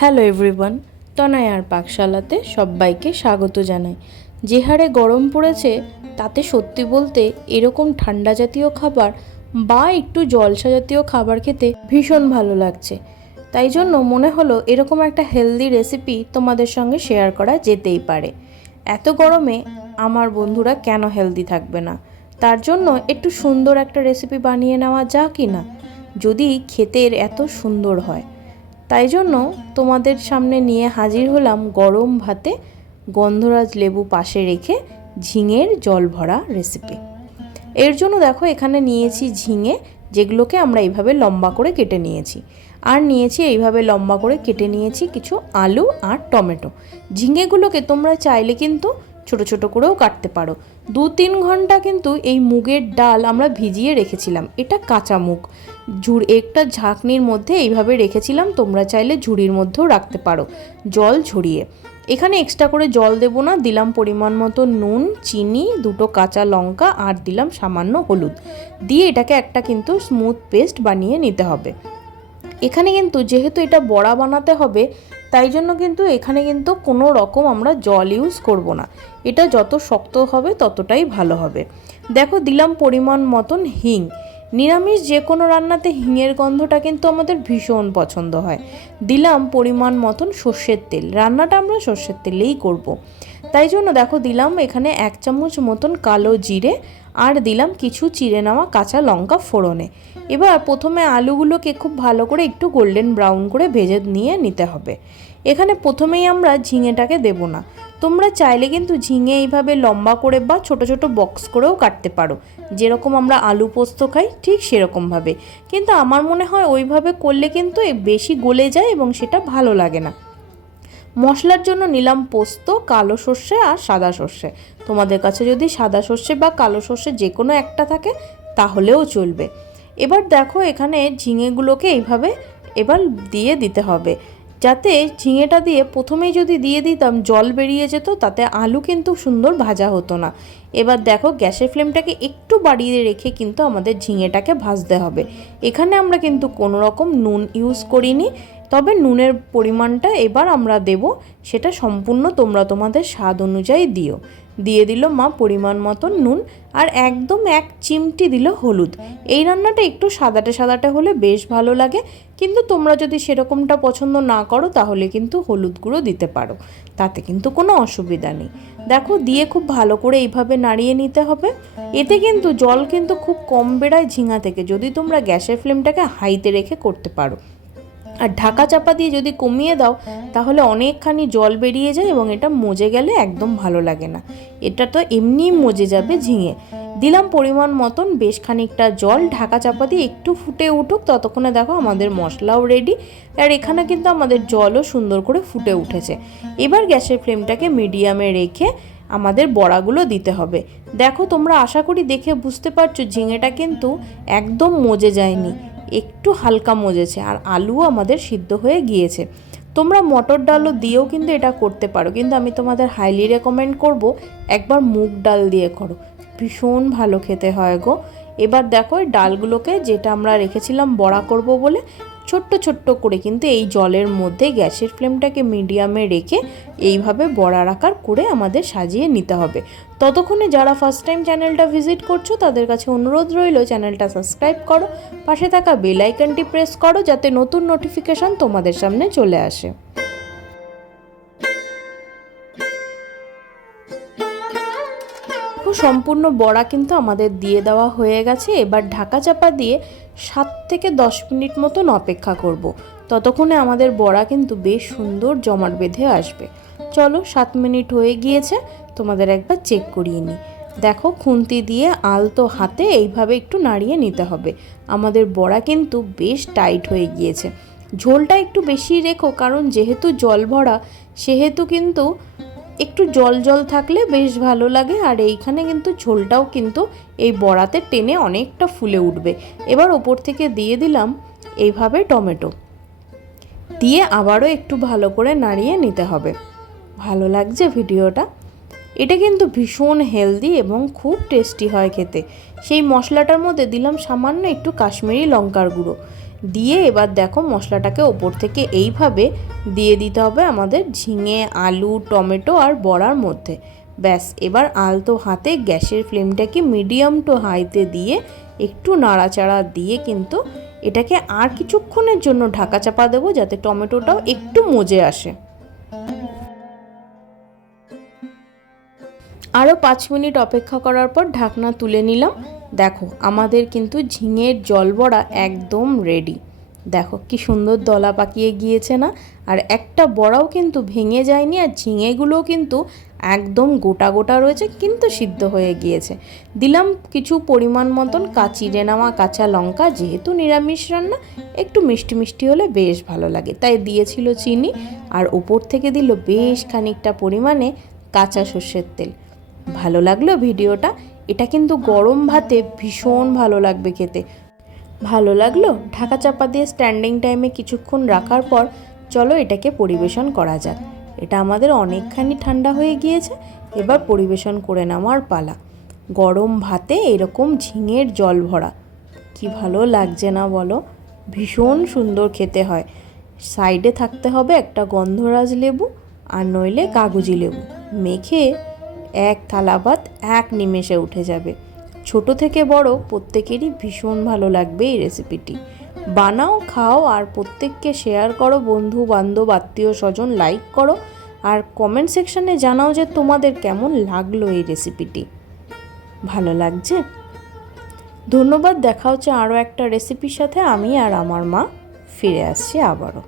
Hello everyone, তনয়ার পাকশালাতে সবাইকে স্বাগত জানাই। যে হারে গরম পড়েছে তাতে সত্যি বলতে এরকম ঠান্ডা জাতীয় খাবার বা একটু জলসা জাতীয় খাবার খেতে ভীষণ ভালো লাগছে। তাই জন্য মনে হলো এরকম একটা হেলদি রেসিপি তোমাদের সঙ্গে শেয়ার করা যেতেই পারে। এত গরমে আমার বন্ধুরা কেন হেলদি থাকবে না, তার জন্য একটু সুন্দর একটা রেসিপি বানিয়ে নেওয়া যাক কি না, যদি খেতে এত সুন্দর হয়। তাই জন্য তোমাদের সামনে নিয়ে হাজির হলাম গরম ভাতে গন্ধরাজ লেবু পাশে রেখে ঝিঙের জল ভরা রেসিপি। এর জন্য দেখো এখানে নিয়েছি ঝিঙে, যেগুলোকে আমরা এইভাবে লম্বা করে কেটে নিয়েছি, আর নিয়েছি এইভাবে লম্বা করে কেটে নিয়েছি কিছু আলু আর টমেটো। ঝিঙেগুলোকে তোমরা চাইলে কিন্তু ছোট ছোট করেও কাটতে পারো। 2-3 ঘন্টা কিন্তু এই মুগের ডাল আমরা ভিজিয়ে রেখেছিলাম, এটা কাঁচা মুগ একটা ঝাঁকনির মধ্যে এইভাবে রেখেছিলাম। তোমরা চাইলে ঝুড়ির মধ্যেও রাখতে পারো জল ঝরিয়ে। এখানে এক্সট্রা করে জল দেবো না, দিলাম পরিমাণ মতো নুন, চিনি, 2টো কাঁচা লঙ্কা আর দিলাম সামান্য হলুদ দিয়ে এটাকে একটা কিন্তু স্মুথ পেস্ট বানিয়ে নিতে হবে। এখানে কিন্তু যেহেতু এটা বড়া বানাতে হবে তাই জন্য কিন্তু এখানে কিন্তু কোনো রকম আমরা জল ইউজ করব না, এটা যত শক্ত হবে ততটাই ভালো হবে। দেখো দিলাম পরিমাণ মতন হিং। নিরামিষ যে কোনো রান্নাতে হিঙের গন্ধটা কিন্তু আমাদের ভীষণ পছন্দ হয়। দিলাম পরিমাণ মতন সর্ষের তেল, রান্নাটা আমরা সর্ষের তেলেই করব। তাই জন্য দেখো দিলাম এখানে 1 চামচ মতন কালো জিরে আর দিলাম কিছু চিড়ে নেওয়া কাঁচা লঙ্কা ফোড়নে। এবার প্রথমে আলুগুলোকে খুব ভালো করে একটু গোল্ডেন ব্রাউন করে ভেজে নিতে হবে। এখানে প্রথমেই আমরা ঝিঙেটাকে দেব না, তোমরা চাইলে কিন্তু ঝিঙে এইভাবে লম্বা করে বা ছোট ছোট বক্স করেও কাটতে পারো, যেরকম আমরা আলু পোস্ত খাই ঠিক সেরকমভাবে। কিন্তু আমার মনে হয় ওইভাবে করলে কিন্তু বেশি গলে যায় এবং সেটা ভালো লাগে না। মশলার জন্য নিলাম পোস্ত, কালো সর্ষে আর সাদা সর্ষে। তোমাদের কাছে যদি সাদা সর্ষে বা কালো সর্ষে যে কোনো একটা থাকে তাহলেও চলবে। এবার দেখো এখানে ঝিঙেগুলোকে এইভাবে এবার দিয়ে দিতে হবে, যাতে ঝিঙেটা দিয়ে প্রথমেই যদি দিয়ে দিতাম জল বেরিয়ে যেত, তাতে আলু কিন্তু সুন্দর ভাজা হতো না। এবার দেখো গ্যাসের ফ্লেমটাকে একটু বাড়িয়ে রেখে কিন্তু আমাদের ঝিঙেটাকে ভাজতে হবে। এখানে আমরা কিন্তু কোনো রকম নুন ইউজ করিনি, তবে নুনের পরিমাণটা এবার আমরা দেব, সেটা সম্পূর্ণ তোমরা তোমাদের স্বাদ অনুযায়ী দিও। দিয়ে দিল মা পরিমাণ মতন নুন আর একদম 1 চিমটি দিল হলুদ। এই রান্নাটা একটু সাদাটে সাদাটে হলে বেশ ভালো লাগে, কিন্তু তোমরা যদি সেরকমটা পছন্দ না করো তাহলে কিন্তু হলুদ গুঁড়ো দিতে পারো, তাতে কিন্তু কোনো অসুবিধা নেই। দেখো দিয়ে খুব ভালো করে এইভাবে নাড়িয়ে নিতে হবে। এতে কিন্তু জল কিন্তু খুব কম বেড়ায় ঝিঙা থেকে, যদি তোমরা গ্যাসের ফ্লেমটাকে হাইতে রেখে করতে পারো। আর ঢাকা চাপা দিয়ে যদি কমিয়ে দাও তাহলে অনেকখানি জল বেরিয়ে যায় এবং এটা মজে গেলে একদম ভালো লাগে না। এটা তো এমনিই মজে যাবে ঝিঙে। দিলাম পরিমাণ মতন বেশ খানিকটা জল, ঢাকা চাপা দিয়ে একটু ফুটে উঠুক, ততক্ষণে দেখো আমাদের মশলাও রেডি। আর এখানে কিন্তু আমাদের জলও সুন্দর করে ফুটে উঠেছে। এবার গ্যাসের ফ্লেমটাকে মিডিয়ামে রেখে আমাদের বড়াগুলো দিতে হবে। দেখো তোমরা আশা করি দেখে বুঝতে পারছো ঝিঙেটা কিন্তু একদম মজে যায়নি, একটু হালকা মজেছে আর আলুও আমাদের সিদ্ধ হয়ে গিয়েছে। তোমরা মটর ডালও দিয়েও কিন্তু এটা করতে পারো, কিন্তু আমি তোমাদের হাইলি রেকমেন্ড করব একবার মুগ ডাল দিয়ে করো, ভীষণ ভালো খেতে হয় গো। এবার দেখো এই ডালগুলোকে যেটা আমরা রেখেছিলাম বড়া করব বলে ছোট্ট ছোট্ট করে কিন্তু এই জলের মধ্যে গ্যাসের ফ্লেমটাকে মিডিয়ামে রেখে এইভাবে বড়ার আকার করে আমাদের সাজিয়ে নিতে হবে। ততক্ষণে যারা ফার্স্ট টাইম চ্যানেলটা ভিজিট করছো তাদের কাছে অনুরোধ রইল চ্যানেলটা সাবস্ক্রাইব করো, পাশে থাকা বেল আইকনটি প্রেস করো যাতে নতুন নোটিফিকেশন তোমাদের সামনে চলে আসে। সম্পূর্ণ বড়া কিন্তু আমাদের দিয়ে দেওয়া হয়ে গেছে। এবার ঢাকা চাপা দিয়ে 7 থেকে 10 মিনিট মতন অপেক্ষা করব। ততক্ষণে আমাদের বড়া কিন্তু বেশ সুন্দর জমাট বেঁধে আসবে। চলো 7 মিনিট হয়ে গিয়েছে, তোমাদের একবার চেক করিয়ে নিই। দেখো খুন্তি দিয়ে আলতো হাতে এইভাবে একটু নাড়িয়ে নিতে হবে। আমাদের বড়া কিন্তু বেশ টাইট হয়ে গিয়েছে। ঝোলটা একটু বেশি রেখো, কারণ যেহেতু জল ভরা সেহেতু কিন্তু একটু জল জল থাকলে বেশ ভালো লাগে। আর এইখানে কিন্তু ঝোলটাও কিন্তু এই বড়াতে টেনে অনেকটা ফুলে উঠবে। এবার ওপর থেকে দিয়ে দিলাম এইভাবে টমেটো দিয়ে আবারও একটু ভালো করে নাড়িয়ে নিতে হবে। ভালো লাগছে ভিডিওটা? এটা কিন্তু ভীষণ হেলদি এবং খুব টেস্টি হয় খেতে। সেই মশলাটার মধ্যে দিলাম সামান্য একটু কাশ্মীরি লঙ্কার গুঁড়ো। দিয়ে এবার দেখো মশলাটাকে ওপর থেকে এইভাবে দিয়ে দিতে হবে আমাদের ঝিঙে, আলু, টমেটো আর বড়ার মধ্যে। ব্যাস, এবার আলতো হাতে গ্যাসের ফ্লেমটাকে মিডিয়াম টু হাইতে দিয়ে একটু নাড়াচাড়া দিয়ে কিন্তু এটাকে আর কিছুক্ষণের জন্য ঢাকা চাপা দেবো, যাতে টমেটোটাও একটু মজে আসে। আরও 5 মিনিট অপেক্ষা করার পর ঢাকনা তুলে নিলাম। দেখো আমাদের কিন্তু ঝিঙের জল বড়া একদম রেডি। দেখো কি সুন্দর দলা পাকিয়ে গিয়েছে না, আর একটা বড়াও কিন্তু ভেঙে যায়নি, আর ঝিঙেগুলোও কিন্তু একদম গোটা গোটা রয়েছে, কিন্তু সিদ্ধ হয়ে গিয়েছে। দিলাম কিছু পরিমাণ মতন চিড়ে নেওয়া কাঁচা লঙ্কা, যেহেতু নিরামিষ রান্না একটু মিষ্টি মিষ্টি হলে বেশ ভালো লাগে, তাই দিয়েছিল চিনি, আর ওপর থেকে দিল বেশ খানিকটা পরিমাণে কাঁচা সর্ষের তেল। ভালো লাগলো ভিডিওটা? এটা কিন্তু গরম ভাতে ভীষণ ভালো লাগবে খেতে। ভালো লাগলো? ঢাকা চাপা দিয়ে স্ট্যান্ডিং টাইমে কিছুক্ষণ রাখার পর চলো এটাকে পরিবেশন করা যাক। এটা আমাদের অনেকখানি ঠান্ডা হয়ে গিয়েছে, এবার পরিবেশন করে নেওয়ার পালা। গরম ভাতে এরকম ঝিঙের জল ভরা কি ভালো লাগছে না বলো? ভীষণ সুন্দর খেতে হয়। সাইডে থাকতে হবে একটা গন্ধরাজ লেবু, আর নইলে কাগজি লেবু। মেখে এক থালা ভাত এক নিমেষে উঠে যাবে। ছোট থেকে বড় প্রত্যেকেরই ভীষণ ভালো লাগবে এই রেসিপিটি। বানাও, খাও, আর প্রত্যেককে শেয়ার করো, বন্ধু বান্ধব আত্মীয় স্বজন লাইক করো, আর কমেন্ট সেকশানে জানাও যে তোমাদের কেমন লাগলো এই রেসিপিটি। ভালো লাগছে? ধন্যবাদ। দেখা হচ্ছে আরও একটা রেসিপির সাথে। আমি আর আমার মা ফিরে আসছি আবারও।